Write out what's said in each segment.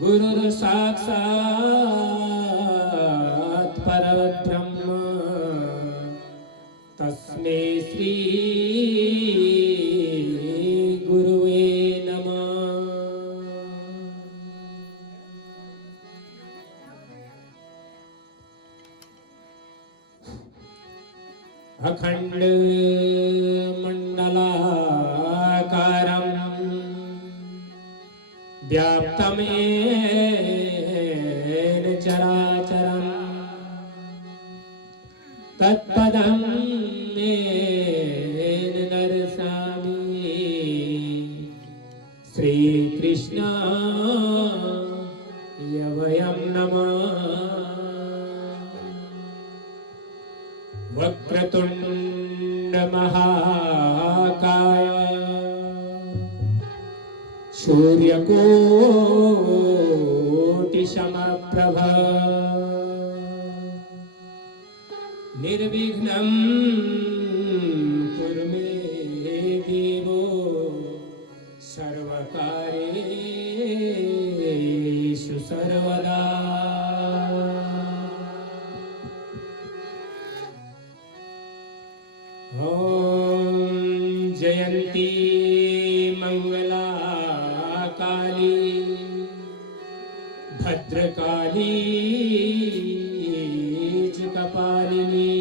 गुरुर् साक्षात् परब्रह्म तस्मै श्री गुरुवे नमः। अखंड मंडलाकारं व्याप्तमेन चराचरं तत्पदं येन दर्शामि श्रीकृष्णाय वयं नमः। वक्रतुंड महाकाय सूर्यकोटि समप्रभ निर्विघ्नं कुरु मे देवो सर्वकार्येषु सर्वदा। ॐ जयन्ती मंगला काली भद्रकाली च कपालिनी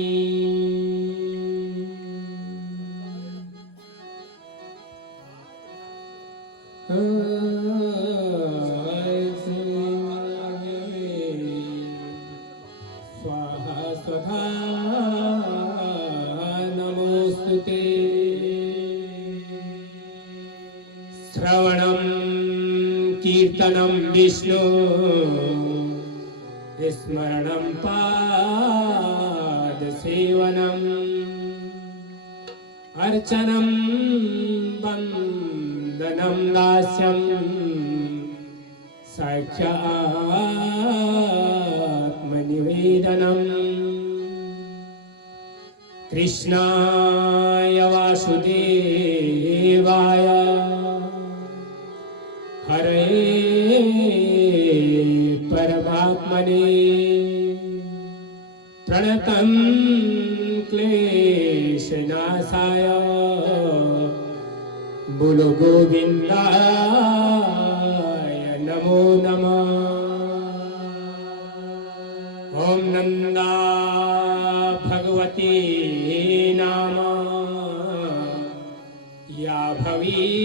स्वाहा स्वधा नमोस्तुते। श्रवणं कीर्तनं विष्णु स्मरणं पादसेवनम् अर्चनं वन्दनं दास्यं साक्षात्मनिवेदनम्। कृष्णाय वासुदेवाय हरे परमात्मने प्रणतं क्लेशनाशाय बोलो गोविंदाय नमो नमः। ओम नंदा भगवती नाम या भविष्यति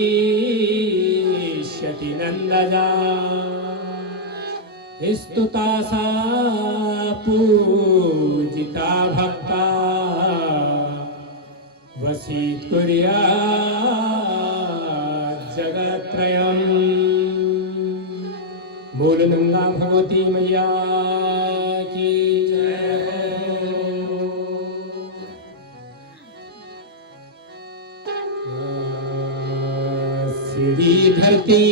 नंदजा स्तुता सा पूजिता भक्ता वसीत कुर्यात् जगत्त्रयम्। बोल नंदा भगवती मैया की जय। सीधी धरती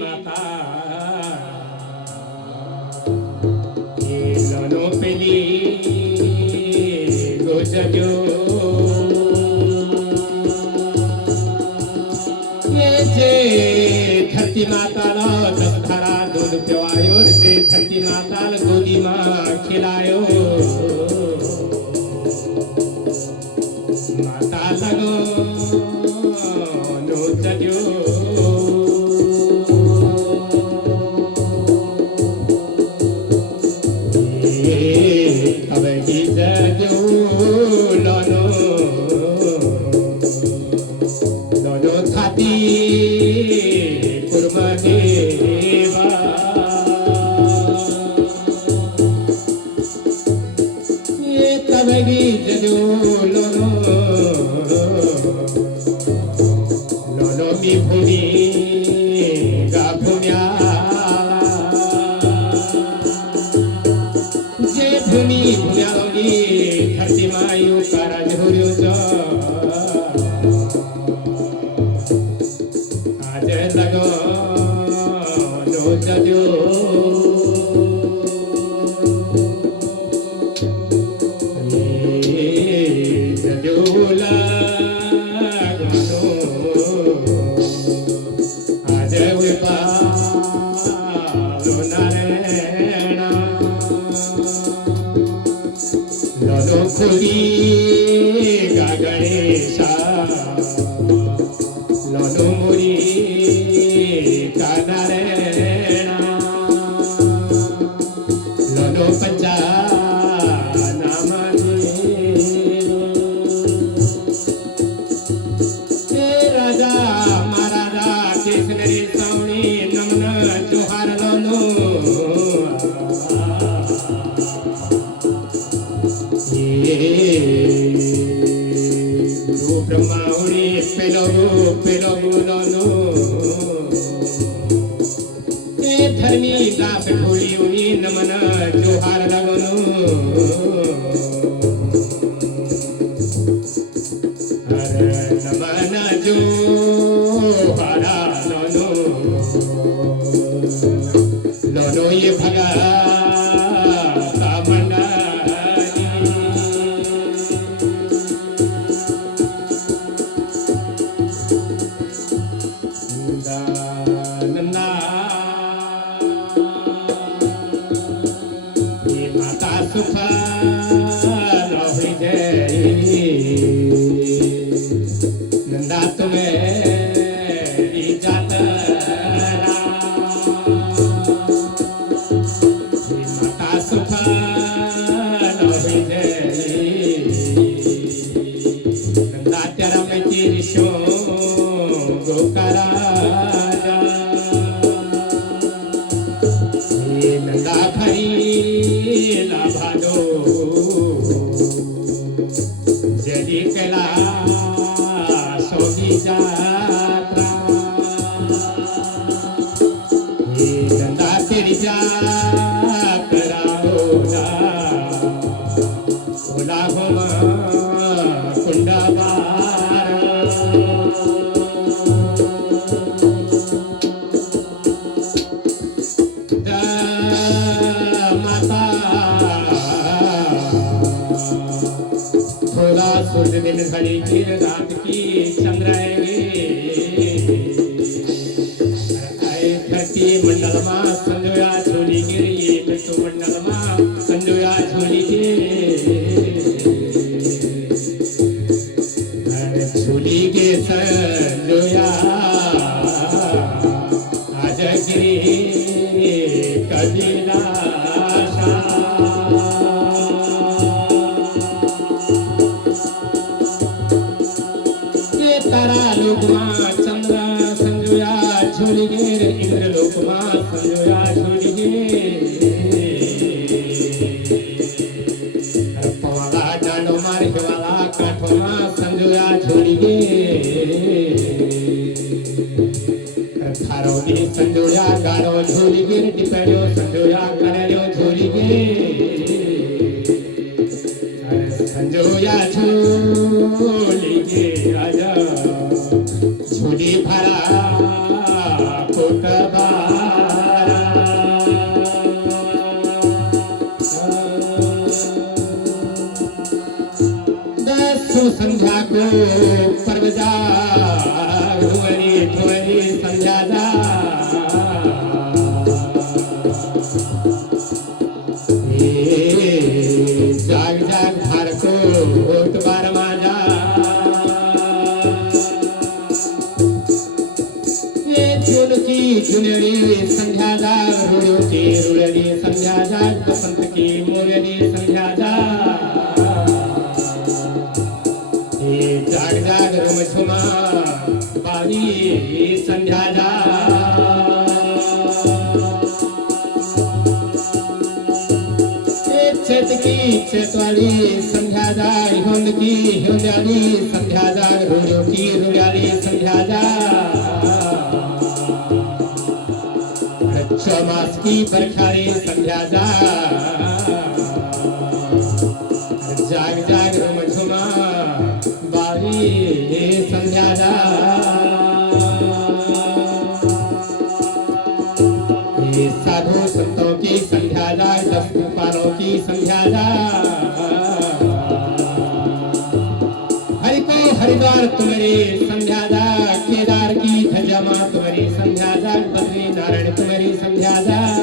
माता ये दोनों पेली गोजो ये जे धरती माताला दसधारा दूध पिवायो जे धरती माताल गोदी मां खिलायो माता लगो नो जजो अब की जजो लोनो दोनों छाती कुर्मा देवा ये तब की जजो लोनो लोनो की भूमि गा भूम्या जे भूमि भूम्यावली धरती मायु कारज हुर्यो आज लगो नो जजो जजोला પેલો ગુનાનો એ ધર્મી દાસ ઢોળીઓની નમન જોહાર લગનો હર નમન જોહારા લોનો લોનો ये भगा नंदा तुम्हें इजात माता सुख नंदा तेरा में तीरिशो गोकरा नंदा खरी लाभादो जली कला सोगी जात्रा ये नंदा तेरी जात्रा ओला होमा कुंडा बारा सूर्य दिन घड़ी फिर रात की चंद्र आए धरती मंडल माँ संजोया झोली गिरी विश्व मंडल माँ संजोया झोली झोली के संजोया आज गिरी कबीला तारा लोकमा चंद्र संजोया झोली गे इंद्र लोकमा संजोया झोली गे पवाला डांडो मार हिवाला काठोमा संजोया झोली गे खारोली संजोया गारो झोली गे डिपेड़ो संजोया करेलो झोली गे संजोया झोली गे आजा झोली भरा कोटबारा दसो संध्या को पर्व जा ढोली ढोली संध्या जा जाग जाग भार को बार माजा की चुनरी संध्या जाग रुड़ो की रुड़ली संध्या जाग बसंत की मोरली संध्या जाग जाग जाग रम झुमा बारी संध्या जाग छत की छतवाली संध्या जाग होंद की होंदाली संध्या जाग रुड़ो की रुड़ाली संध्या जाग चौमास की बरखारी संध्या जाग जाग रम झुमा बारी संध्या साधु संतों की संध्या जाग 10 गोपालों की संध्या हरि को हरिद्वार तुम्हारी संध्या जाग केदार की ध्वजा माँ तुम्हारी संध्या जाग बद्री नारायण तुम्हारी संध्या जाग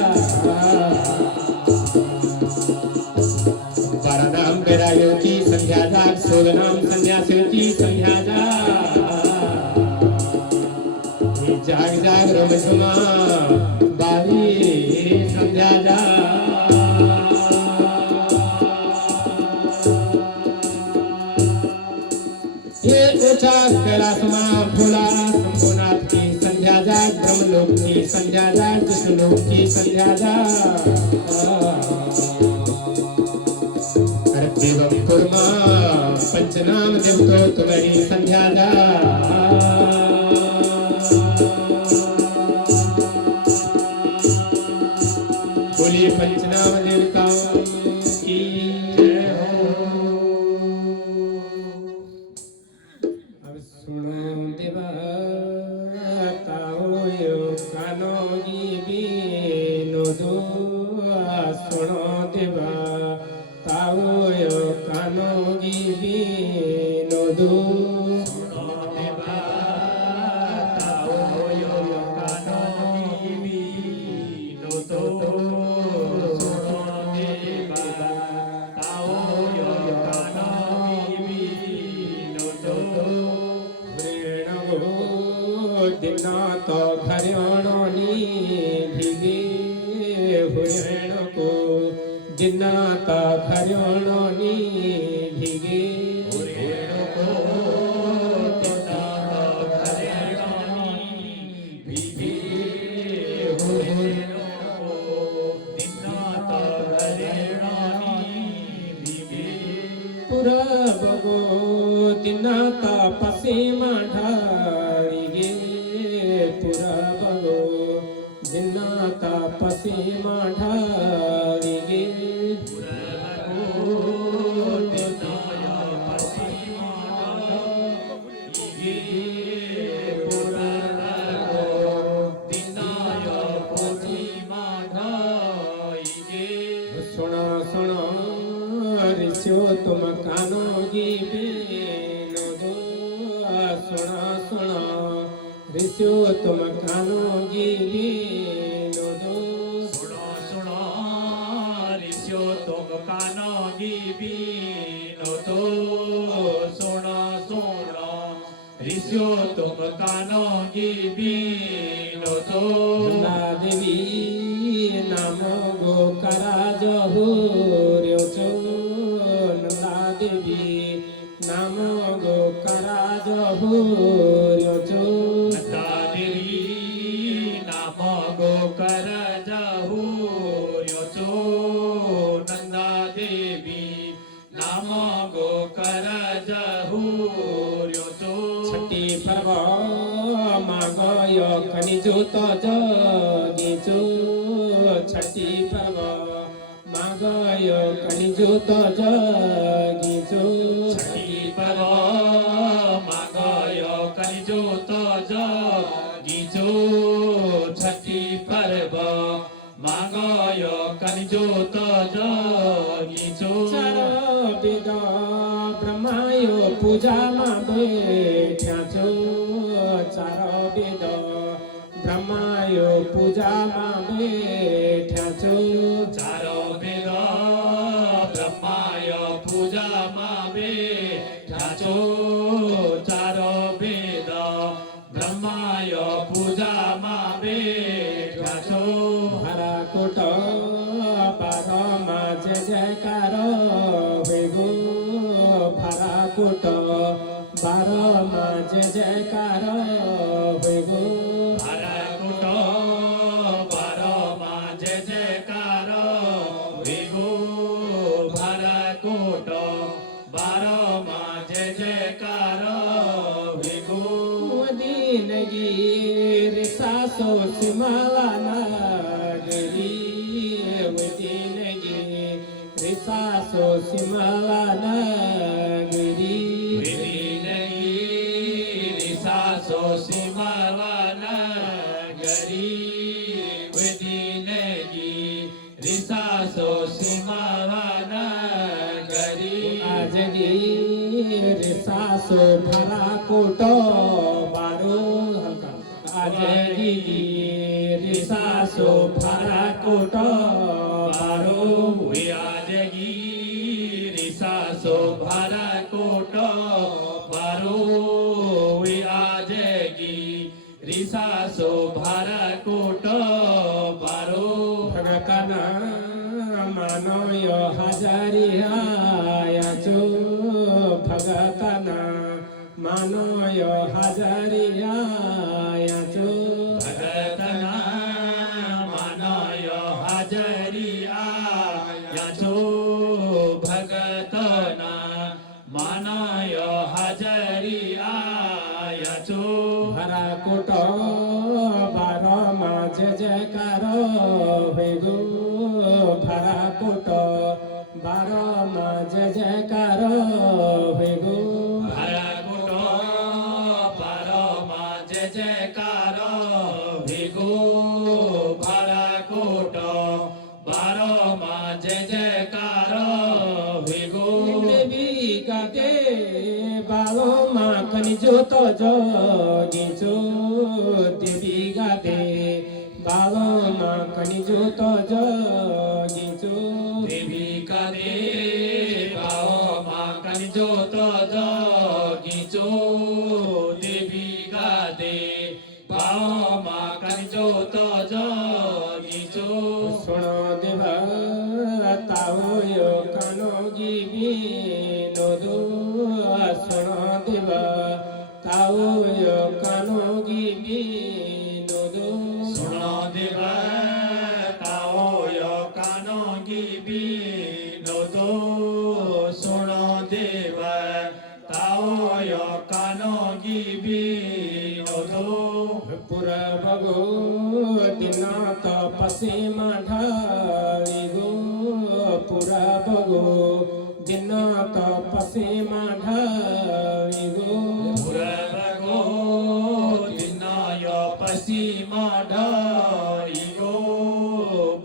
बारह नाम बेरायों की संध्या जाग 16 नाम सन्यासियों की संध्या जाग जाग जाग रम झुमा बारी संध्या जाग ये ऊंचा कैलाश माँ भोला शंभुनाथ की संध्या जाग ब्रह्मलोक की संध्या जाग विष्णुलोक की संध्या जाग देवम कुर्मा पंचनाम देवतो तुम्हारी संध्या जाग दिन तो घरियोणी भीगे हुएण को दिन तो घरियोणी भीगे पुरबगो दिन पसीमा ढारिगे पुरबगो दिन पसीमा ढारिगे सुनो सुनो ऋषियो तुम कानोगी बेनो दो सुनो सुनो ऋषियो तुम कानोगी बेनो दो सुनो सुनो ऋषियो तुम कानोगी बीनो दो सुनो सुनो ऋषियो तुम कानोगी बीनो दो नंदा देवी नामो गोकरा जहुर्यो चो नंदा देवी नामो गोकरा जहुर्यो चो नंदा देवी नामो गोकर जहुर्यो चो नंदा देवी नामो गोकर जहुर्यो चो छठी पर्व मागयो खनिजूत जगिचो छठी पर्व मागयो खनिजूत जगिचो छठी पर्व मागयो कलिजोत जगिचो छठी पर्व मागयो कलिजोत जगिचो चार वेद ब्रह्मायो पूजामा बैठ्याचो चार वेद ब्रह्मायो पूजामा बैठ्याचो चारो वेद ब्रह्माय पूजामा बैठाचो चारो वेद ब्रह्माय पूजामा बैठाचो हराकोट बारमा जय जयकार होइगो हराकोट बारमा जय जयकार होइगो हरकुट बारमा जय जयकार विगो हरकुट बारमा जय जयकार विगो वदीनगिरि सासो सिमला नगरी वदीनगिरि सासो सिमला नगरी विदीनगिरि सासो सिमला नगरी विदीनगिरि सासो सिमला नगरी आजगिरि सासो भराकोट बारो आजगिरि सासो भराकोट बारो विराजगिरि सासो भरकोट पारो विराजगिरि सासो भरकोट पारो भगतन मानय हजारियाचो भगतन मानय हजारियाचो भगतना मानय हजरिया याचो भगतना मानय हजरिया याचो भराकोट बारमा जय जयकार होइगो भराकोट बारमा जय जयकार होइगो भरकुट पारमा जय जयकार भिगो भरकुट पारमा जय जयकार भिगो देवी गाते बालोमा खनिजोत जगिचो देवी गाते बालोमा खनिजोत जगिचो देवी कदे बाओ माँ कनिजोत जगिचो देवी दे पाओ मा कंजो तो जो नीचो सुनो देवा ताओ यो कानो गिबी नोदो सुनो देवा ताओ यो कानो गिबी नोदो सुनो देवा ताओ यो कानो गिबी नोदो सुनो देवा ताओ यो कानो गिबी नोदो पुरा बगो दिना तपसी माढाली गो पुरा बगो दिना तपसी माढाली गो पुरबगो दिनाय पश्चिमा ढारिगो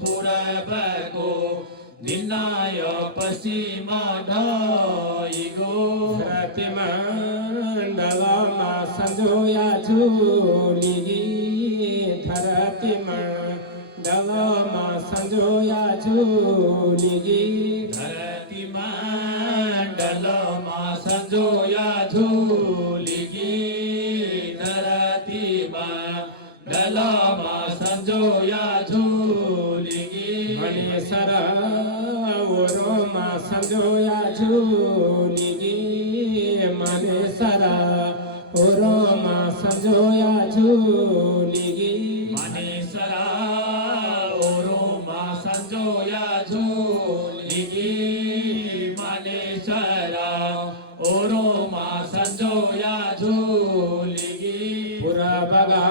पुरबगो दिनाय पश्चिमा ढारिगो धरती मंडलमा संजोया झूलिगी धरती मंडलमा संजोया झूलिगी धरती मंडलमा संजोया झूलिगी धरती मंडलमा संजोया झूलिगी मणि सरोवरमा संजोया झूलिगी मणि सरोवरमा संजोया झूलिगी मनीषरा ओरोमा संजोया झूलिगी मनीषरा ओरोमा संजोया झूलिगी पुरा बगा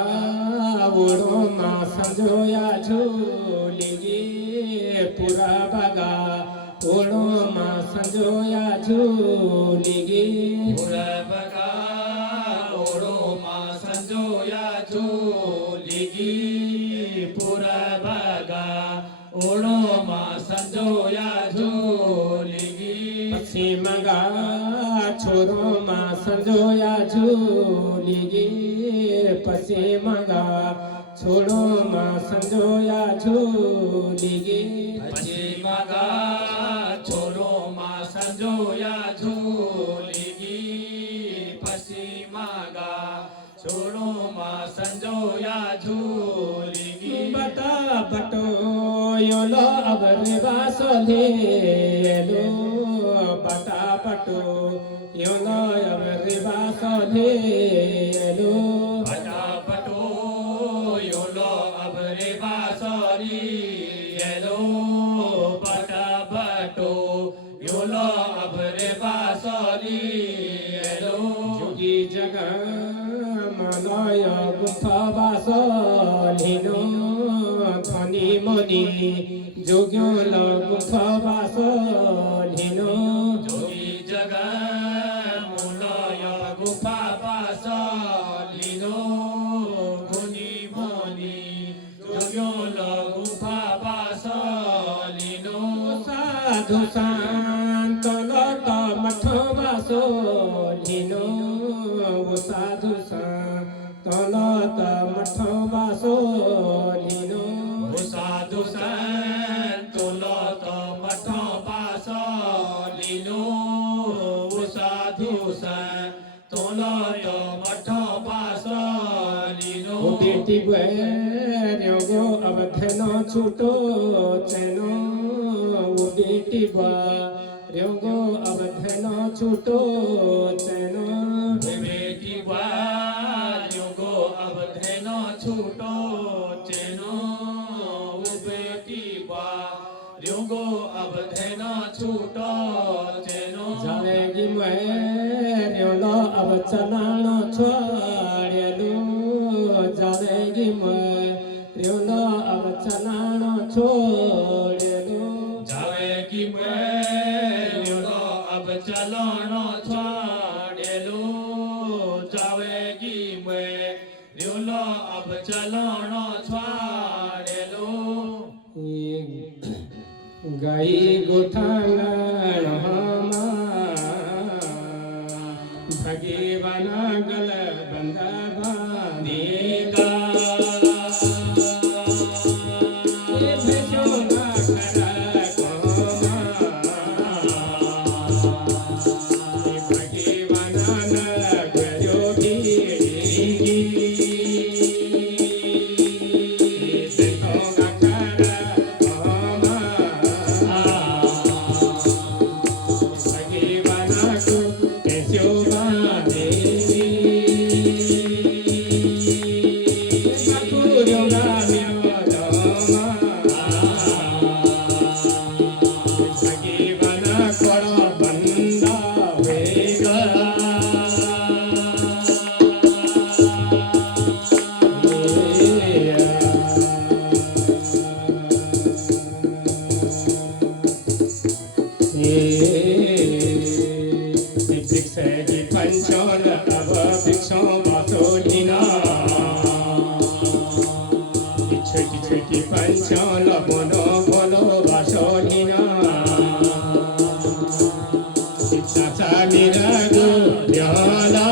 ओरोमा संजोया झूलिगी पुरा बगा ओरोमा संजोया झूलिगी पुरबगा ओरोमा संजोया झूलिगी पुरबगा ओरोमा संजोया झूलिगी पश्चिमगा छोरोमा संजोया झूलिगी पश्चिमगा छोरोमा संजोया झूलिगी पश्चिमगा छोरोमा संजोया झूलिगी पश्चिमगा छोरोमा संजोया झूलिगी बता बटो योलो अबरे बासोले लो बता बटो योलो अबरे बासोले लो पटापटो योलो अबरे बासरी येलो पटापटो योलो अबरे बासरी येलो जोगी जगा मलय गुफा बासोलिनो धनी मनी जोग्यो ल गुफा बासोलिनो जोगी जगा मूलय गुफा बासलिनो गुनी मनी जोग्योल गुफा बासलिनो साधु शांत लत मठ बासोलिनो साधु शांत लत मठ बासोलिनो साधु संतुलत मठ बासलिनो साधु संतुलत मठ बासलिनो बेटी गो अवधन छूटो चैनो बेटी गो अवधन छूटो चैनो बेटी गो अवधन छूटो चैनो बेटी गो अवधन छूटो चैनो जाएगी मैं लो अब चलाना छोड़ेलू जाएगी मैं लो अब चलाना छोड़ेलू जावेगी मेलो अब चलाना छोड़ेलो जावेगी मेलो अब चलाना छोड़ेलो गाई गोठांगण भगवान गल बंदा देगा भगवान पंचल बोलो बोलो बसोनिना चाचा मेरा गुल्याला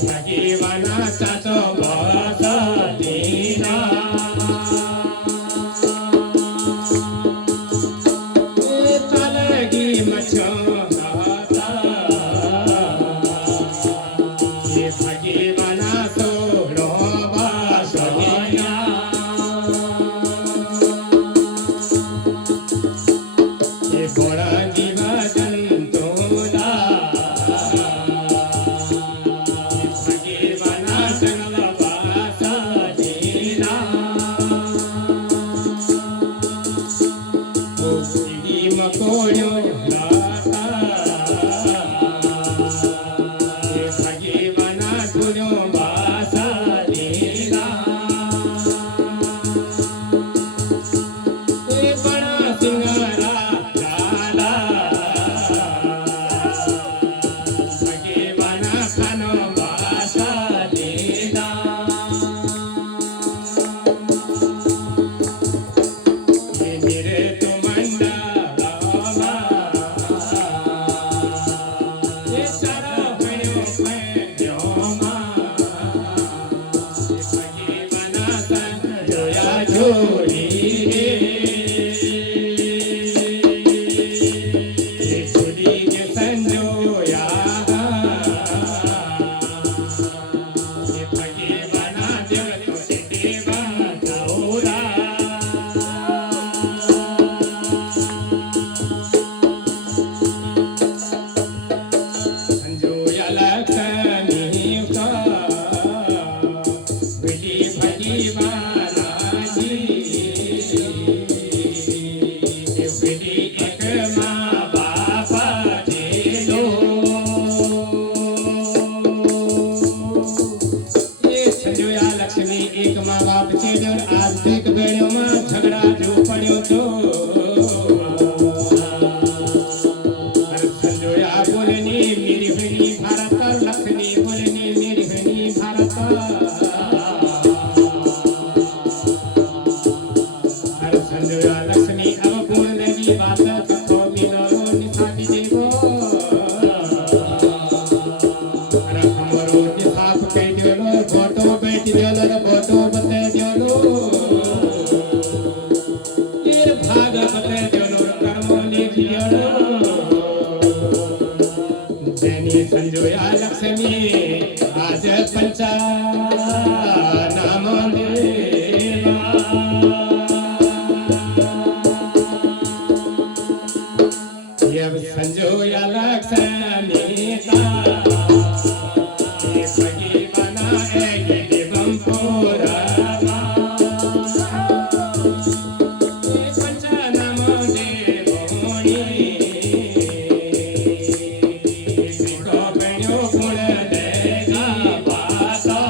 सगी बना चाचो बसदीना तलगी मछो सगी बना सोलो बसदीना बड़ा जीव जंतुला सगी बना चल बसदीना मुक्ति मकोयो लाता सगी बना तुझो बसदीना बड़ा सिंगारा लाला सगी बना खानो बसदीना मेरे तो मंडलवा सारा भयो प्योमा सगी बना संजोया जोड़ी जोड़ी के संजोया सगी बना देव तो देवा दौरा संजोया लक्ष्मी का विली भजी बालाजी विली एक माँ बापा देलो ये संजोया लक्ष्मी एक माँ बाप चेलो आज देख बेड़ो में झगड़ा जो पड़ो तो संजोया बोलनी मेरी बहनी भारत लक्ष्मी बोलनी मेरी बहनी भारत संजोया लक्ष्मी अब बोल रही बात तो मिलो निशानी देवो हमरो निशाप के दियो फोटो बैठ दियो फोटो बते दियो तीर भाग बते दियो कर्मो लिख दियो जैनी संजोया लक्ष्मी आज पंचा नाम देवा यब संजोया लक्ष्मी का सगी बना एक दिवम पुराना पंचा नाम देवोनी को बन्यो गुण देगा बासा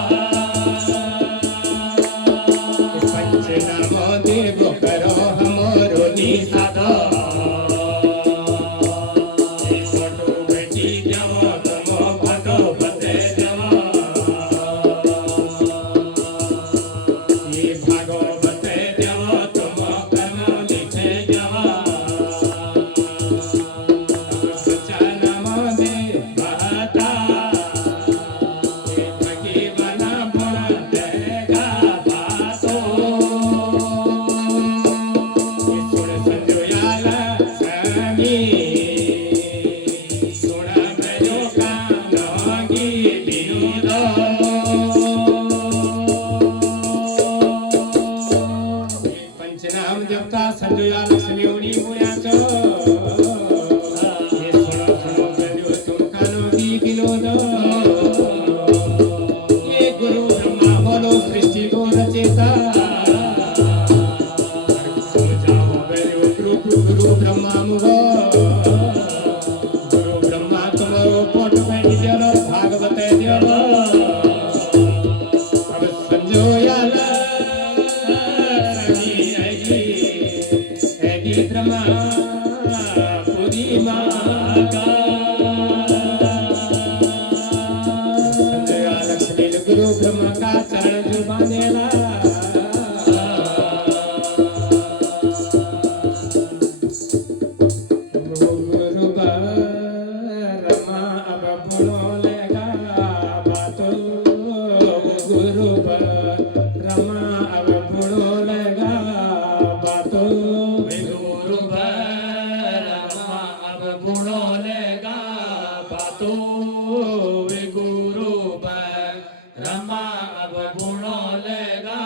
ब्रह्मा अब गुणों लेगा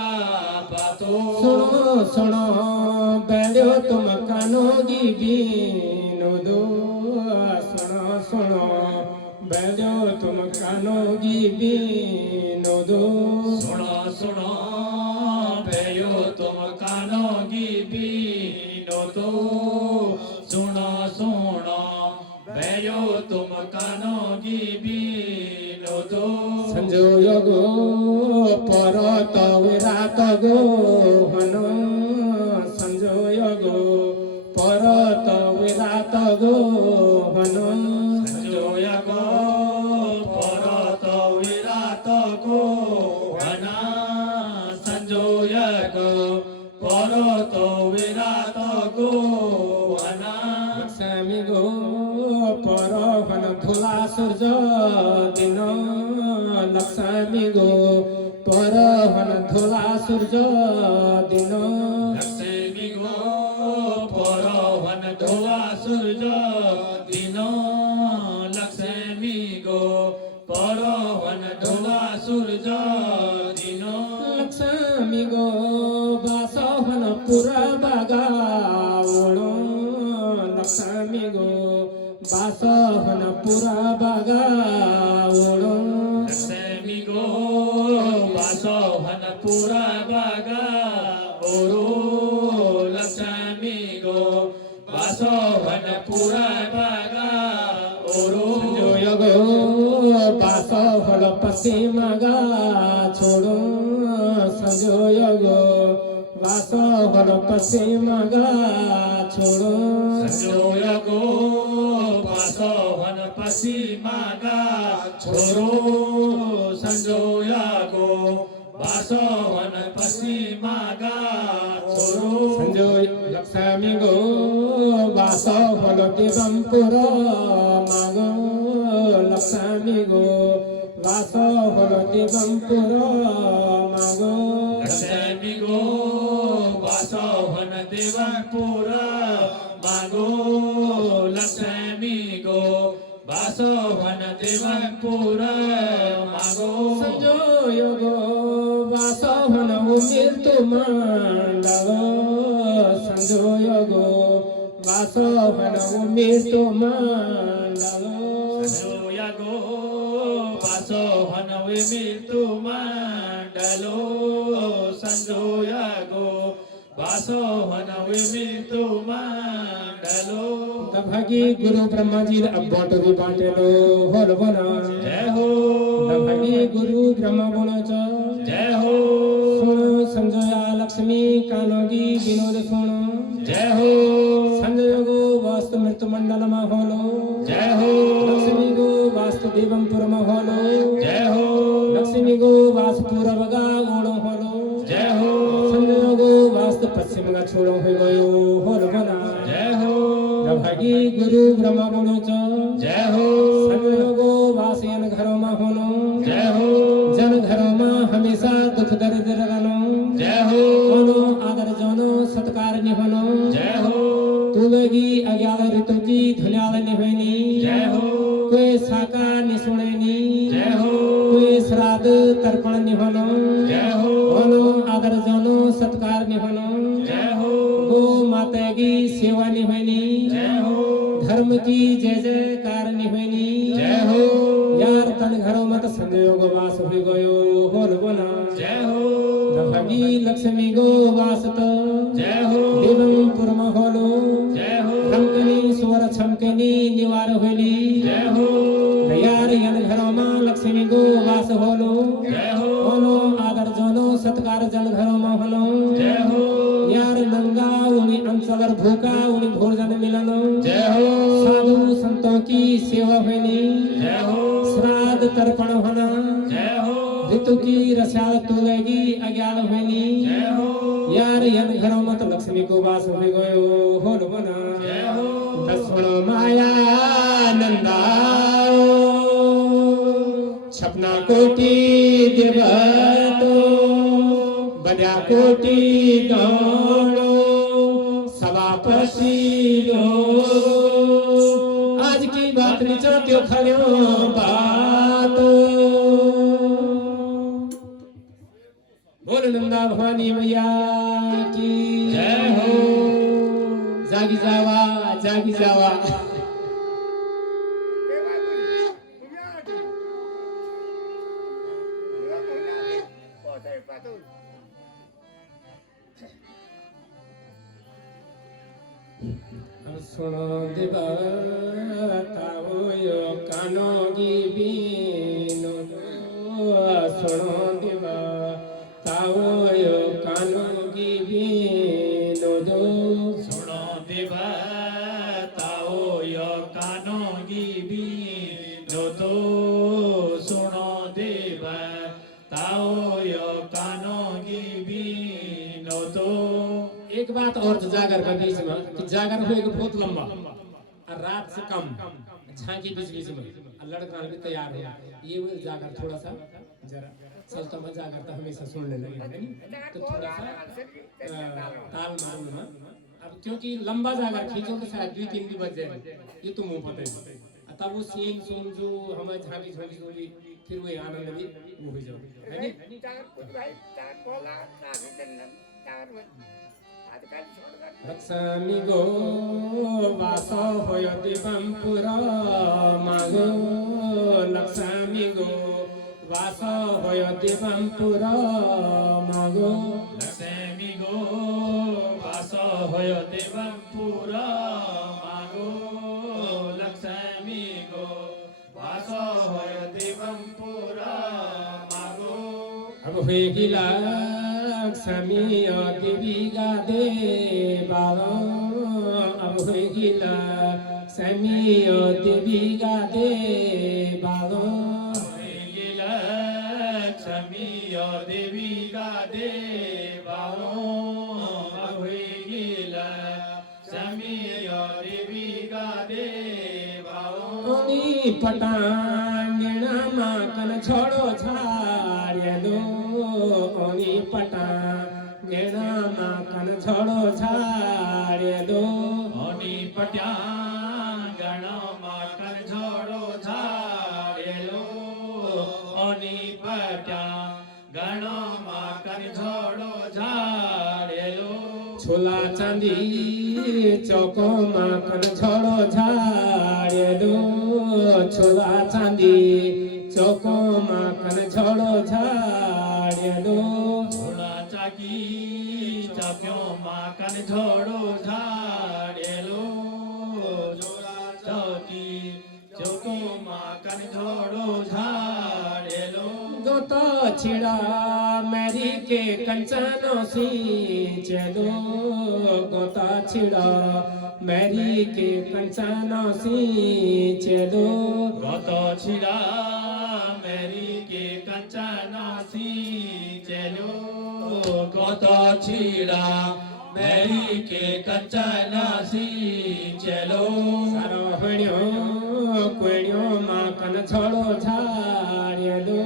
पातो सुनो सुनो बैलो तुम कानोगी बीनो दो सुनो सुनो बैलो तुम कानोगी बीनो दो सुनो सुनो भयो तुम कानोगी बीनो दो सुनो सुनो भयो तुम कानोगी बीनो दो संजोगो परत विरात गो हनो संजोगो परत विरात गो हनो संजोयगो परत विरात गो हना संजोयगो परत विरात गो हना स्वामी गो पर हन धुला सूर्य दिन लक्ष्मी गो पर हन धुला सूर्य दिन लक्ष्मी गो परवन धोवा सूरज दिन लक्ष्मी गो परवन धोवा सूरज दिन लक्ष्मी गो बासहन पुरा बागावणो लक्ष्मी गो बासहन पुरा बागावणो लक्ष्मी गो वासोहन पुरा बागा ओरो लक्ष्मी गो वासोहन पुरा बागा ओरो संजोगो बासहन पश्चिमगा छोडो संजोगो बासहन पश्चिमगा छोडो संजोयगो वासोहन पश्चिमागा छोरो संजोयगो वासोहन पश्चिमागा छोरो संजोय लक्ष्मी गो बासहन दिगंपुर मागो लक्ष्मी गो बासहन दिगंपुर मागो लक्ष्मी गो वासोहन देवपुर मागो लक्ष्मी गो वासोहन देवपुर मागो संजोगो बासहन मृत्यु मंडल संजोगो बासहन मृत्यु मंडल संजोयगो वासोहन विमृत्यु मंडलो संजोयगो वासोहन विमृत्यु मंडलो भगी गुरु ब्रह्मा जी अब बाटो बाटेलो होल बना जय हो भगी गुरु ब्रह्मा बोलो जय हो सुनो संजया लक्ष्मी कानोगी विनोद सुनो जय हो संजय गो वास्तु मृत्यु मंडल में होलो जय हो लक्ष्मी गो वास्तु देवंपुर में होलो जय हो लक्ष्मी गो वास्तु पूर्व गा ओणो होलो जय हो संजय गो वास्तु पश्चिम गा छोड़ो हो गयो होल बना जय हो भगी गुरु ब्रह्मा बोलो जय हो संजय गो वासियन घरों में होलो जय हो जन घरों में हमेशा दुख दरिद्र रहनो जय हो होनो आदर जानो सत्कार निहोनो जय हो तुलगी अज्ञान ऋतु की धुन्याल निहोनी जय हो कोई साका निसुनेनी जय हो कोई श्राद्ध तर्पण निहोनो जय हो होनो आदर जानो सत्कार निहोनो जय हो गो माता की सेवा निहोनी जय हो धर्म की जय जयकार निहोनी जय हो यार तन घरों मत संयोग वास हो गयो होल बना जय हो भगी लक्ष्मी गो वासत जय हो देवंपुर में होलो जय हो छमकनी स्वर छमकनी निवार होली जय हो यार यन घरों में लक्ष्मी गो वास होलो जय हो होलो आदर जोनो सत्कार जन घरों में होलो जय हो यार नंगा उनी अंसगर भूखा उनी भोजन मिलनो जय हो साधु संतों की सेवा होनी जय हो श्राद्ध तर्पण होना जय हो ऋतु की रसाल तुलेगी अज्ञान होनी जय हो यार यन घरों में तो लक्ष्मी को वास हो गयो होल बना जय हो दसवण माया नंदा छपना कोटि देवतो बड़ा कोटि गौड़ो सभापति आज की बात निचो त्यो खड़ो बात बोल नंदा भवानी मैया की जय हो। जागी जावा जागी जावा सुनो देवा ताओ यो कानो गिबिनो सुनो देवा ताओ यो कानो गिबिनो दो सुनो देवा ताओ यो कानो गिबी नो दो सुनो देवा ताओ यो कानो गिबी नो दो। एक बात और तो जागर के बीच में कि जागर हो एक बहुत लंबा और रात से कम झांकी बीच बीच में और लड़का भी तैयार है ये वो जागर थोड़ा सा जरा सस्ता में जागर तो हमेशा सुनने लगे नहीं तो थोड़ा सा ताल मालूम ना अब क्योंकि लंबा जागर खींचो तो शायद 2-3 भी बज जाए ये तो मुंह पता है तब वो सीन सुन जो हमें झांकी झांकी होगी फिर वो आनंद भी वो हो जाओ है नहीं लक्ष्मी गो वास होयति बंपुरा मागो लक्ष्मी गो वास होयति बंपुरा मागो लक्ष्मी गो वास होयति बंपुरा मागो लक्ष्मी गो वास होयति बंपुरा मागो। अब हुए गिला लक्ष्मी देवी गादे बाबा अब हुए गिला लक्ष्मी देवी गादे बाबा लक्ष्मी देवी गादे बाबा लक्ष्मी देवी गादे बाबा। पटांगणा माकन छोड़ो छाड़े दो ओनी पटांगणा माकन छोड़ो छाड़े दो ओनी पटांगणा माकन छोड़ो छाड़े लो ओनी पटांगणा माकन छोड़ो छाड़े लो। छोला चांदी चौको माकन छोड़ो छाड़े दो छोला चांदी चौको माकन छोड़ो छाड़े दो छोला चाकी चौको माकन छोड़ो छाड़े लो छोला चौकी चौको माकन छोड़ो छाड़े लो। गोता छिड़ा मेरी के कंचनो सी चलो गोता छिड़ा मेरी के कंचनो सी चलो गोता छिड़ा मेरी के कंचनो सी चलो गोता छिड़ा मेरी के कंचनो सी चलो। सारो क्वेणियो माकन छोड़ो छाड़े दो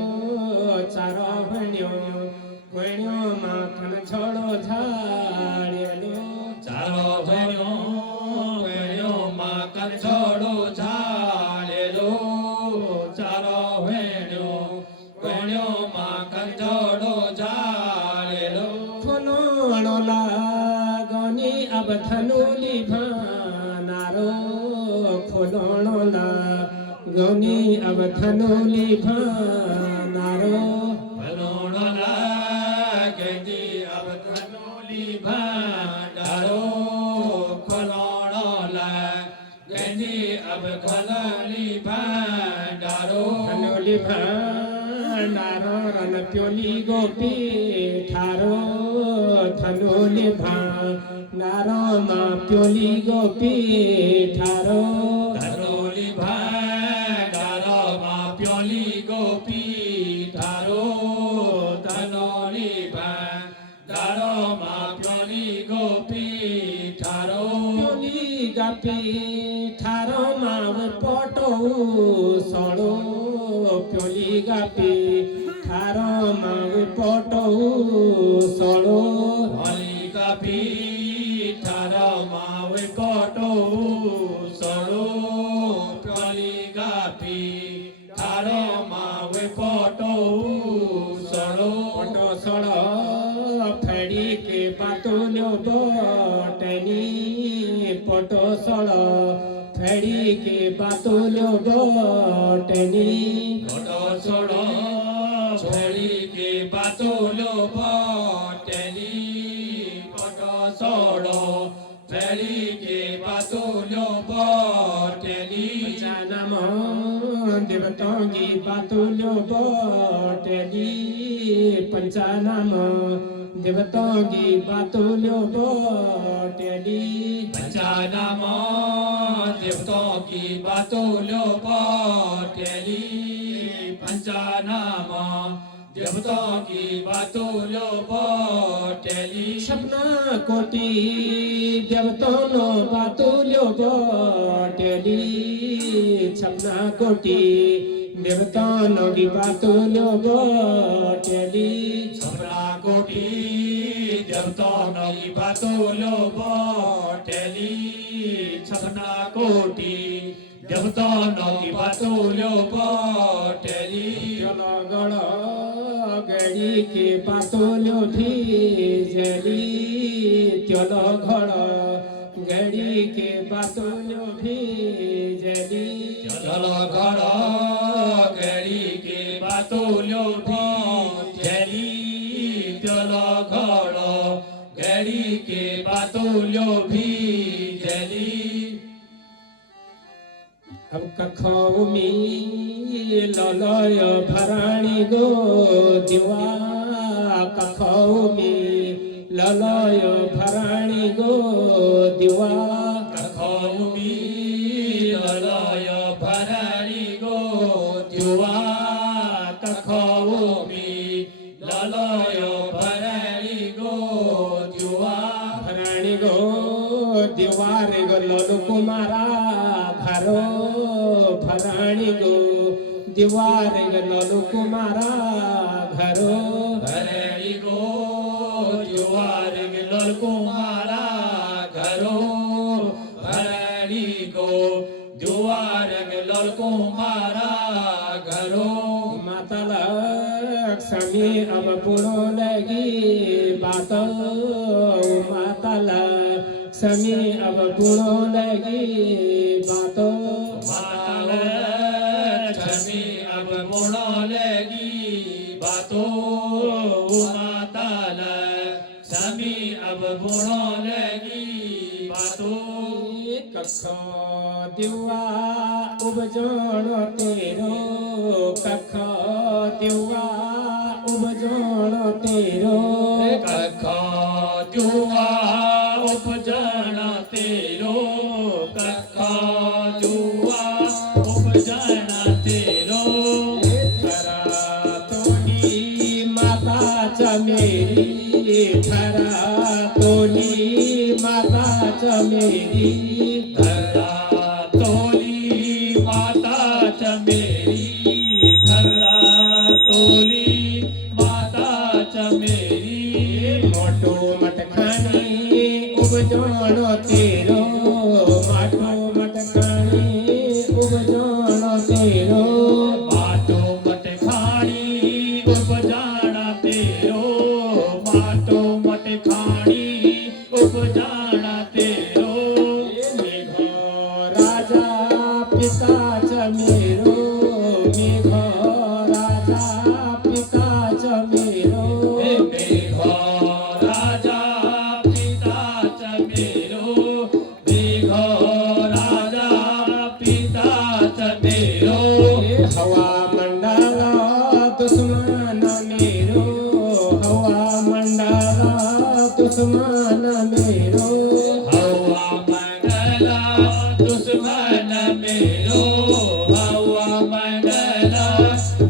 चारो क्वेणियो माकन छोड़ो छाड़े दो चारो क्वेणियो माकन छोड़ो छाड़े दो चारो क्वेणियो माकन छोड़ो छाड़े दो। फुलोणो लागोनी अब थनूली भानारो फुलोणो लागोनी अब थनूली भानारो फुलोणो लागोनी अब थनूली भानारो फुलोणो लागोनी अब थनूली भानारो थनूली भानारो रन प्योली गोपी ठारो थनूली भानारो मां प्योली गोपी ठारो धनोली भांडारो मां प्योली गोपी ठारो धनोली भांडारो मां प्योली गोपी ठारो प्योली गोपी ठारो मां पटो सड़ो प्योली गोपी ठारो मां पटो सड़ो होली गोपी ठारो मां पटो सड़ो प्योली गोपी ठारो मां पटो सड़ो पटो सड़ो सळ फेडी के बातुल्यो बटनी घोटो सोडो फेडी के बातुल्यो बटनी घोटो सोडो फेडी के बातुल्यो बटनी पंचानाम देवतोंगी बातुल्यो बटनी पंचानाम देवतोंगी बातुल्यो बटनी पंचानाम देवतों की बातुल्यो बटनी पंचानाम देवतों की बातुल्यो बटनी सपना कोटी देवतों बातुल्यो बटनी सपना कोटी देवतों की बातुल्यो बटनी सपना कोटी देवतों की बातुल्यो बटनी सपना कोटी देवतों की बातुल्यो बटनी जलगढ़ गड़ी के बातुल्यो भिजली जलगढ़ गड़ी के बातुल्यो भिजली जलगढ़ गड़ी के बातुल्यो भिजली जलगढ़ गड़ी के बातुल्यो भिजली अब कखौमी ललय भराणी गो दिवा कखौमी ललय भराणी गो दिवा कखौमी ललय भराणी गो दिवा कखौमी ललय भराणी गो दिवा भराणी गो दिवा रे गो ललु कुमारा घरो भराणी गो दिवा रे गो ललु कुमारा घरो भराणी गो दिवा रे गो ललु कुमारा घरो भराणी गो दिवा रे गो ललु कुमारा घरो माता लक्ष्मी अब पुरो लगी बात माता लक्ष्मी अब पुरो लगी बात माता लक्ष्मी अब बुढ़ो लगी बातो माता लक्ष्मी अब बुढ़ो लगी बातो कख दिवा उपजण तेरो कख दिवा उपजण तेरो कख जुआ उपजन तेरो कख जुआ उपजन तेरो धरा तोनी माता च मेरी धरा तोनी माता च मेरी धरा तोली माता च मेरी धरा तोली माता च मेरी मोटो मटखानी उपजण तेरो माटो मटखानी उपजण तेरो माटो मट खाणी उपजाना तेरो माटो मट खाणी उपजाना तेरो मेघ राजा पिता च मेरो मेघ राजा पिता च मेरो मेघ राजा पिता च मेरो मेघ राजा पिता च मेरो हवा मंडल दुश्मन मेरो हवा मंडल दुश्मन मेरो हवा मंडला दुश्मन मेरो हवा मंडला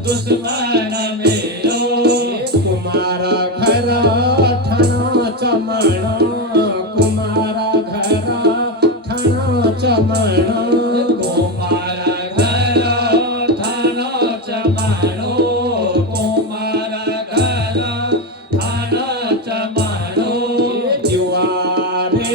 दुश्मन मेरो कुमार घर ठण चमण कुमार घर ठण चमण कुमार घर थान चमाणो कुमार घर थान चमाणो दिवारे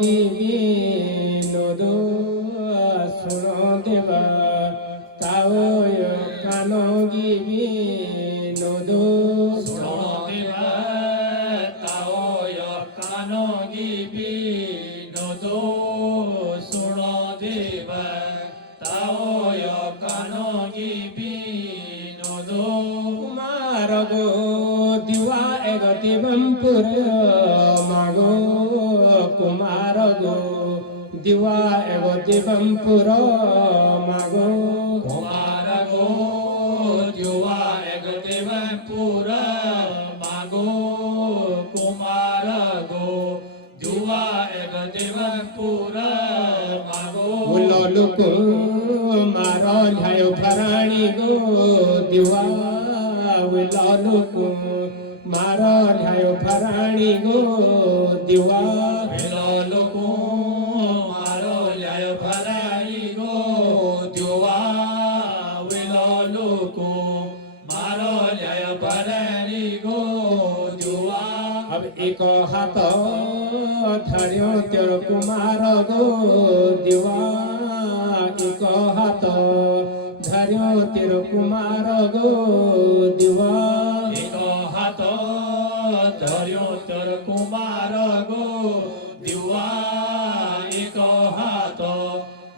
বিনোদ শুনো দেবা তাও কান বিনোদ শোণদেবা তাওয় কানগি বিনোদ শোণদেবা তাওয় কানগি বিনোদ কুমার গো দিওয়া এগতি বম্পুর মাগো কুমার গো দিওয়া এগতি বম্পুর মাগো কুমার গো দিওয়া এগদেব পুর মাগো কুমার গো দিওয়া এগদেব পুর মাগো উল্লুক মার ঝায় ফরাণী গো দিওয়া উল্লুক মার ঝায় ফরাণী গো দিওয়া লোকো মারো জয় ভরাই গো দিওয়া লোকো মারো জয় ভরাই গো দিওয়া अब एक हाथ धर्यो तेर कुमार गो दिवा एक हाथ धर्यो तेर कुमार गो दिवा एक हात धर्यो तर कुमार गो दिवा एक हात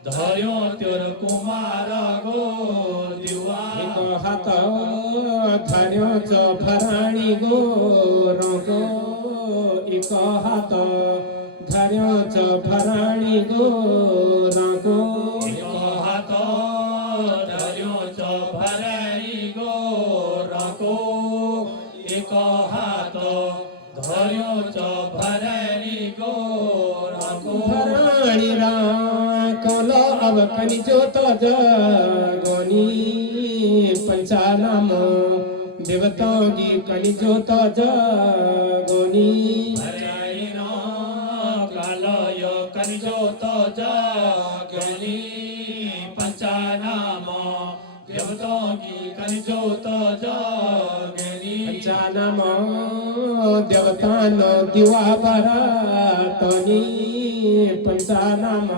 धर्यो तर कुमार गो दिवा एक हाथ धर्यो चफराणी गो रंगो एक हाथ धर्यो चफराणी गो रंगो एक हात धर्यो च भराई गो रको एक हात धर्यो च भराई गो रको भराणी राखल अब कनि जोत जगनी पंचानाम देवतांगी कनि जोत जगनी भराई न कालय कनिजोत जगनी पंचानाम देवतांगी कनिजोत जगनी पंचानाम देवतान दिवा बरातनी पंचानाम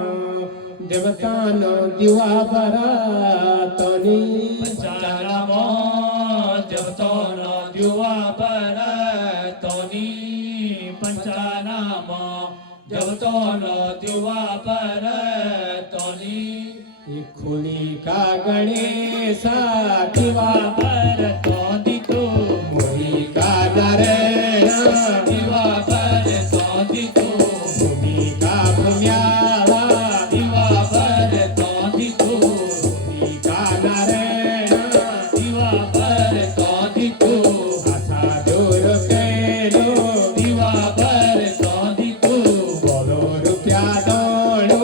देवतान दिवा बरातनी पंचानाम देवतान दिवा बरातनी पंचानाम देवतान दिवा बरातनी खुली का गणेशा दिवा बरतनी तो मोही का नारायण दिवा बरतनी तो भूमि का भूम्याला दिवा बरतनी तो भूमि का नारायण दिवा बरतनी तो आशा दूर केलो दिवा बरतनी तो बोलो रुपया दोणो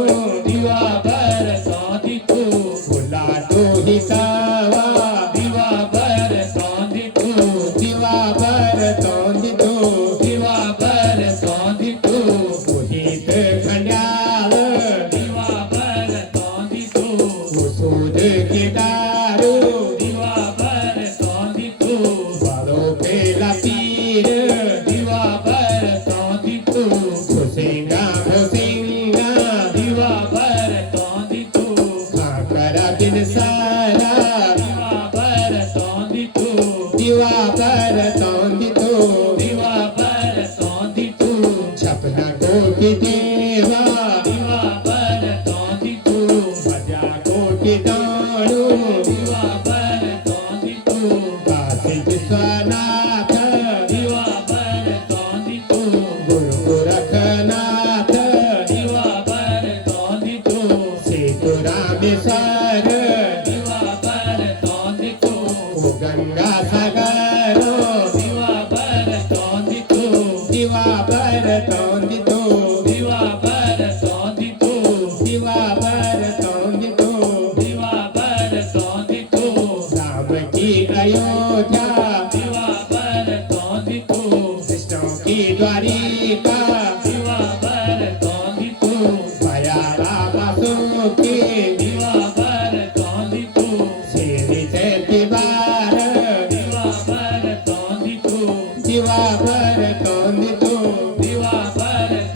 दिवा बरतनी तो फुला तो हिसावा दिवा बरतनी तो दिवा भर तोंदी तो दिवा बरतनी तो मोहित खंड्याल दिवा बरतनी तो सूद के दारू दिवा बरतनी तो बालो पेला पीर दिवा बरतनी तो खुसिंगा खुसिंगा दिवा बरतनी तो खाकरा बिन सारा दिवा बरतनी तो दिवा भर तोंदी तो दिवा बरतनी तो छपना कोटि देवा दिवा बरतनी तो भजा कोटि दाणु दिवा बरतनी तो काशी विश्वनाथ दिवा बरतनी तो गुरु गोरखनाथ दिवा बरतनी तो सेतु रामेश्वर दिवा बरतनी तो गंगा सागर दिवा बरतनी तो दिवा भर तोंदी तो दिवा बरतनी तो दिवा भर तोंदी तो दिवा बरतनी तो राम की अयोध्या दिवा बरतनी तो कृष्ण की द्वारिका दिवा बरतनी तो भया रामासु की दिवा बरतनी तो श्री दीवार दिवा बरतनी तो दिवा भर तोंदी तो दिवा बरतनी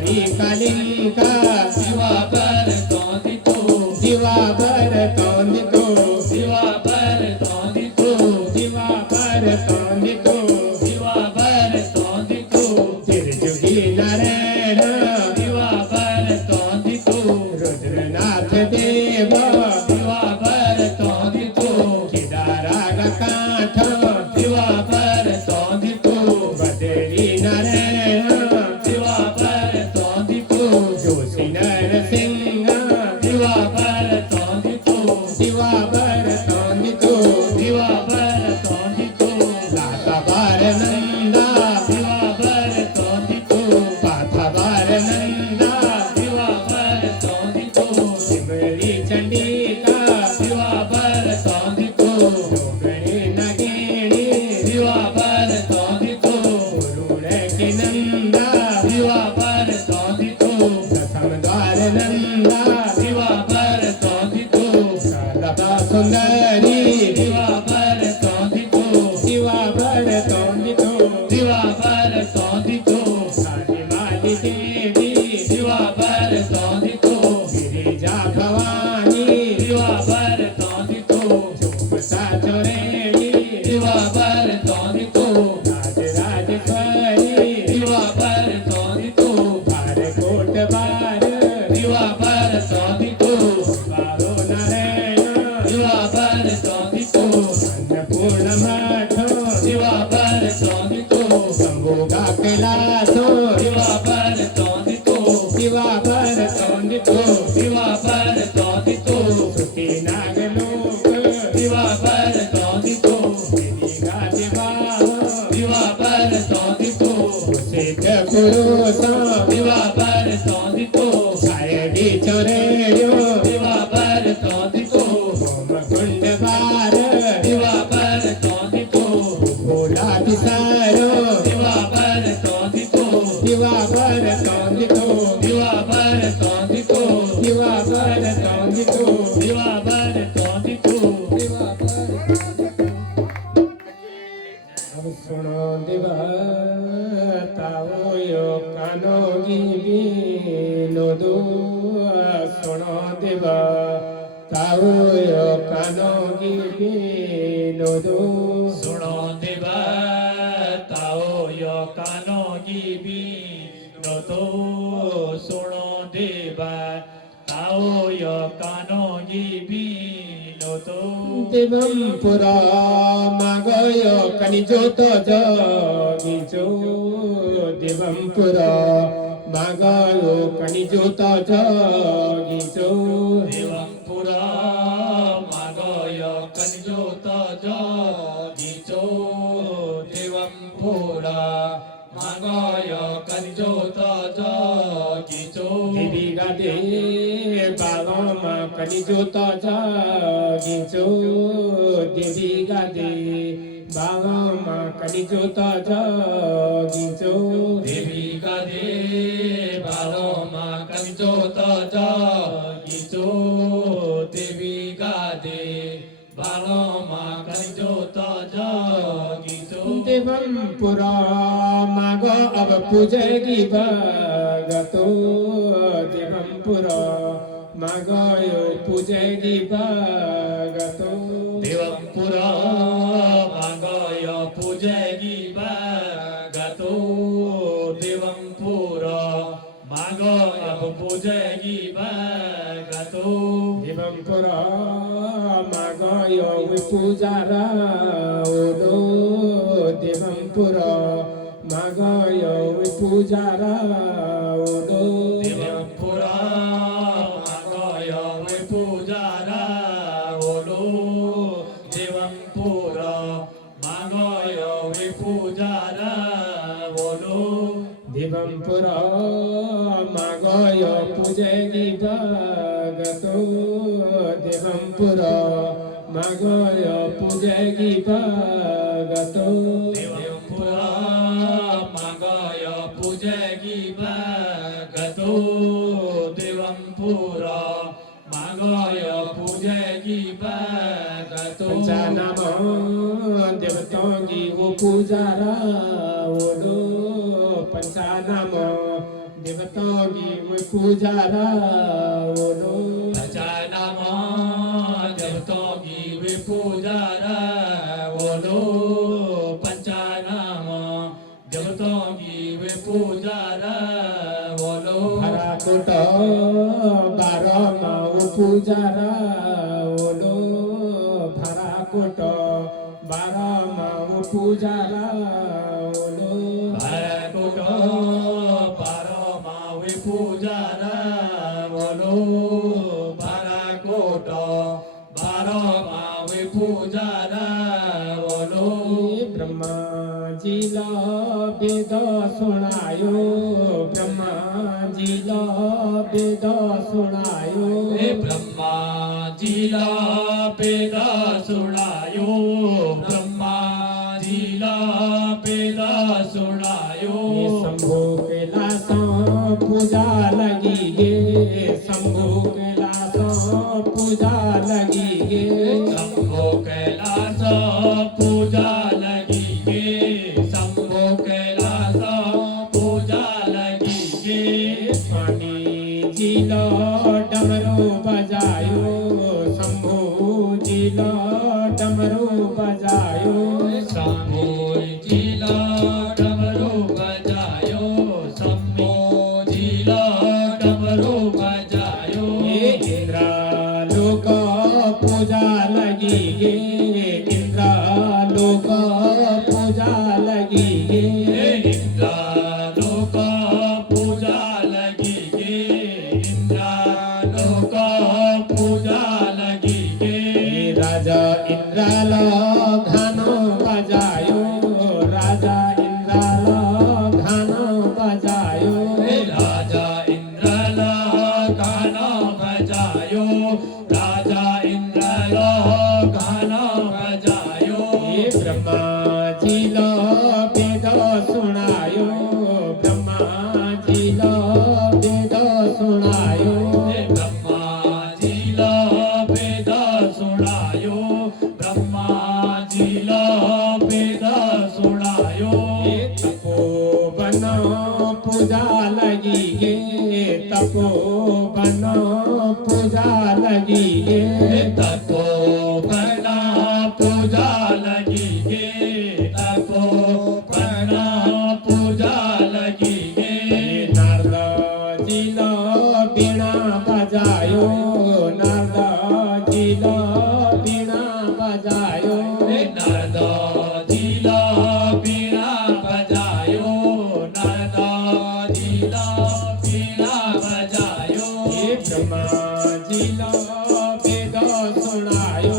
बारी कालिंका दिवाबर तोंदितो दिवाबर तोंदितो दिवाबर तोंदितो दिवाबर तोंदितो दिवाबर तोंदितो तिरजुगी नारायण दिवाबर तोंदितो रुद्रनाथ देव दिवाबर तोंदितो केदाराग काठ दिवाबर तोंदितो बदरी नारायण दिवाबर तोंदितो जोशी नरसिंह दिवाबर तोंदितो दिवाबर तोंदितो दिवाबर तोंदितो लाताबार नंदा दिवाबर तोंदितो पाथाबार नंदा दिवाबर तोंदितो सिमरी चंडिका दिवाबर तोंदितो रोगणी नगेणी दिवाबर तोंदितो गुरुड़ के नंदा दिवाबर तोंदितो प्रथम द्वार नंदा दिवाबर तोंदितो शारदा सुंदरी दिवाबर तोंदितो दिवाबर तोंदितो दिवाबर तोंदितो काली माली देवी दिवाबर तोंदितो गिरिजा भवानी दिवाबर तोंदितो चोपता चोरेली दिवाबर तोंदितो राजराजेश्वरी दिवाबर तोंदितो भारकोट बार दिवाबर तोंदितो बारो नारायण दिवाबर तोंदितो अन्नपूर्ण मठ दिवाबर तोंदितो शंभुगा कैलासो दिवाबर तोंदितो दिवाबर तोंदितो दिवाबर तोंदितो श्रुति नागलोक दिवाबर तोंदितो गिरिगा दिवाह दिवाबर तोंदितो सिद्ध पुरुष दिवाबर तोंदितो सायडी चोरेड्यो दिवाबर तोंदितो होम कुंड बार दिवाबर तोंदितो भोला दिसारो दिवाबर तोंदितो दिवाबर तोंदितो दिवाबर तोंदितो दिवाबर तोंदितो दिवाबर तोंदितो अब सुनो दिवा ताओ यो कानो गिबी नोदो सुनो दिवा ताओ यो कानो गिबी नोदो सुनो दिवा ताओ यो कानो गिबी नोदो सुनो दिवा ताओ यो कानो गिबी नोदो दिवं पुरा मागयो कनिजोतो जगिजो दिवं पुरा मागयो कनिजोतो जगिजो देवं पुरा मागय कनिजोत जगिचो देवं पुरा मागय कनिजोत जगिचो देवी गादे बालोमा कनिजोतो जगिजो देवी गादे बालोमा कनिजोतो जगिजो देवी गादे बालोमा कनिजोत जगिचो देवी गादे बालोमा कनिजोत जगिचो देवं पुरा मागो अब पूजेगी भगतो देवं पुरा मागयो पूजेगी भगतो देवं पुरा मागय पूजेगी भगतो देवं पुरा मागय पूजेगी भगतो देवं पुरा मागयो पूजारा ओलो देवं पुरा मागयो पूजारा ओलो देवं पुरा मागय पूजारा ओलो देवं पुरा मागय पूजारा ओलो देवं पुरा मागयो पूजेगी भगतो देवं पुरा मागयो पूजेगी भगतो देवं पुरा मागय पूजेगी भगतो देवं पुरा मागय पूजेगी भगतो पंचानामो देवतोंगी वो पूजारा ओलो पंचानामो देवत भक्तों की पुजारा बोलो पंचानाम देवतों की वे पुजारा बोलो पंचानाम देवतों की वे पुजारा बोलो भरा कोट बारो माओ पुजारा बोलो भरा कोट बारो माओ पुजारा बोलो भरकुट पारो मावे पुजारा बोलो भरकुट पारो मावे पुजारा बोलो ब्रह्मा जी ला वेद सुनायो ब्रह्मा जी ला वेद सुनायो हे ब्रह्मा जिला वेद सुनायो ब्रह्मा जिला वेद सुनायो शंभु कैलासों पूजा लगी गे शंभु कैलासों पूजा लगी गे शंभो कैलास पूजा लगी गे शंभो कैलास पूजा लगी गे स्वामी जी लो डमरू बजायो शंभु जी लो डमरू बजायो शंभो जिला डमरू बजायो शंभो जिला डमरू बजायो इंद्रालोक पूजा लगी गे इंद्रालोक पूजा लगी गे इंद्रालोक पूजा लगी गे इंद्रालोक पूजा लगी गे राजा इंद्रालो घानो बजायो राजा इंद्रालो घानो बजायो राजा इंद्रला गाना बजायो राजा इंद्रला गाना बजायो ब्रह्मा जी लो वेद सुनायो ब्रह्मा जी लो वेद सुनायो ब्रह्मा जिला वेद सुनायो ब्रह्मा जिला वेद सुनायो तपोवन पूजा लगी गे तपोवन पूजा लगी गे तपो बना पूजा लगी गे तपो बना पूजा लगी गे नारद जी लो बीणा बजायो नारद जी लो बीणा बजायो नरद जिला बीणा बजायो नरद जिला बीणा बजायो ब्रह्मा जी लो वेद सुनायो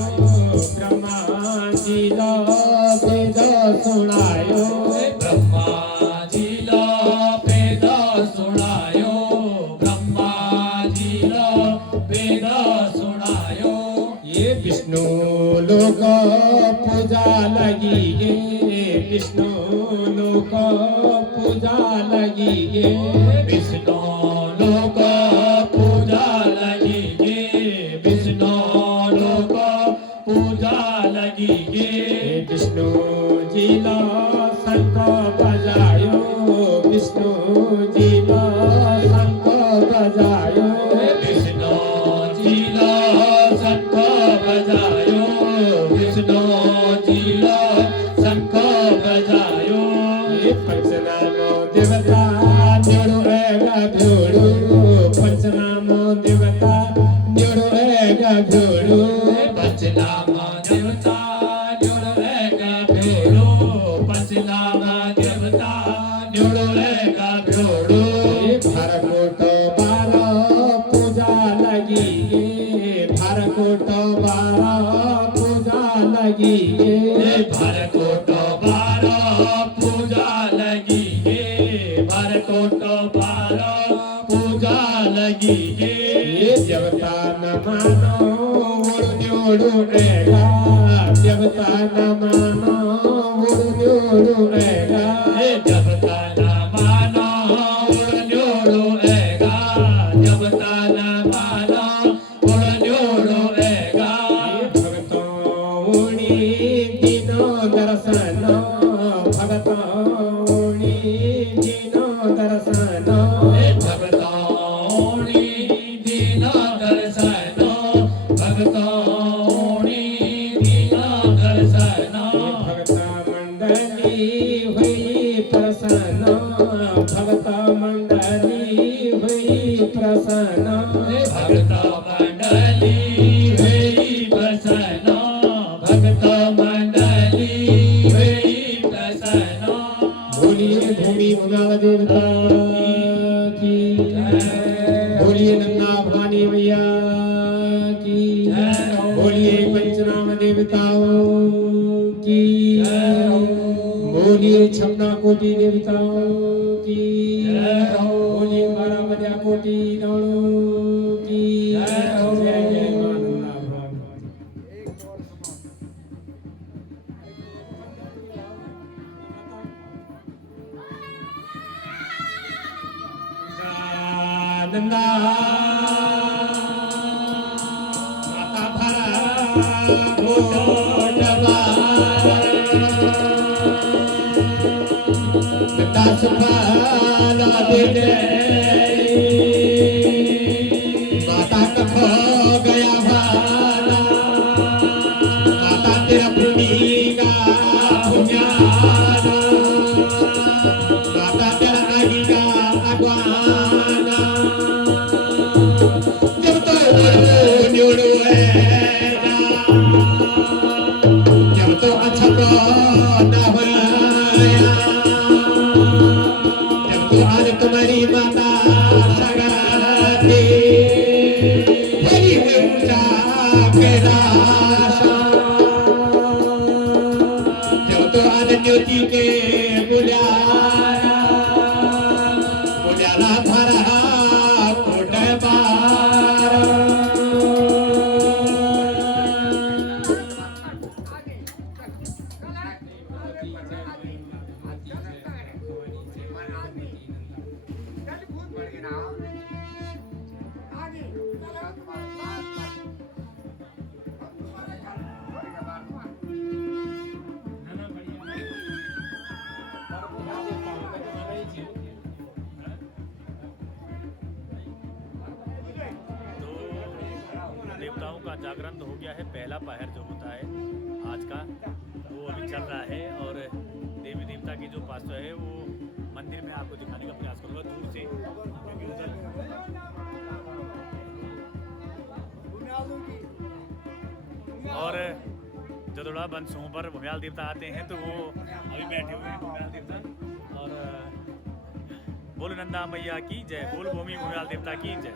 ब्रह्मा जी लो वेद सुनायो ब्रह्मा जिला वेद सुनायो ब्रह्मा जिला वेद सुनायो ये विष्णु लोक पूजा लगी गे विष्णु लोक पूजा लगी गे विष्णु लोक पूजा लगी गे विष्णु लोक पूजा लगी गे विष्णु जी ला शंख बजायो विष्णु जी ला शंख बजायो विष्णु जिला शंख बजायो विष्णु जिला शंख बजायो पंचनामो देवता न्योड़ो एगा भ्योड़ो पंचनामो देवता न्योड़ो एगा भ्योड़ो पंचनाम देवता न्योड़ो एगा भ्योड़ो पंचनाम देवता न्योड़ो एगा भ्योड़ो भरकोट बारा पूजा लगी गे भरकोट बारा पूजा लगी गे भरकोट बारा पूजा लगी गे भरकोट बारा पूजा लगी गे देवता न मानो न्योड़ो एगा देवता न मानो न्योड़ो एगा देवता न मानो न्योड़ो एगा देवता न मानो न्योड़ो एगा भगतों दीनो दर्शन भगतों दीनो दर्शन प्रसन्न भक्त मंडली हुई प्रसन्न भक्त मंडली हुई प्रसन्न बोलिए भूमि भुजाल देवता की बोलिए नंदा भवानी मैया की बोलिए पंचनाम देवताओं की बोलिए छपना कोटि देवताओं की बोलिए 12 बजा कोटि दानों की जय जय मां नंदा भवानी। नंदा माता भरा घोटवा नंदा सुपाला दे माता कखो गया भाला माता तेरा भूमि का भुन्याना माता तेरा आगी का अगवाना जब तो न्योड़ो है जब तो अच्छा को ना होया जब तो आज तुम्हारी माता सगाती बड़ी ऊंचा कैलाशा जब तो आज न्योती के बुलाया बुलाला भरा कोट बार देवताओं का जागरण तो हो गया है। पहला पहर जो होता है आज का वो अभी चल रहा है और देवी देवता की जो पास है वो मंदिर में आपको दिखाने का प्रयास करूँगा दूर से, क्योंकि उधर और जदोड़ा बंसों पर भुम्याल देवता आते हैं तो वो अभी बैठे हुए हैं भुम्याल देवता। और बोल नंदा मैया की जय, बोल भूमि भुम्याल देवता की जय।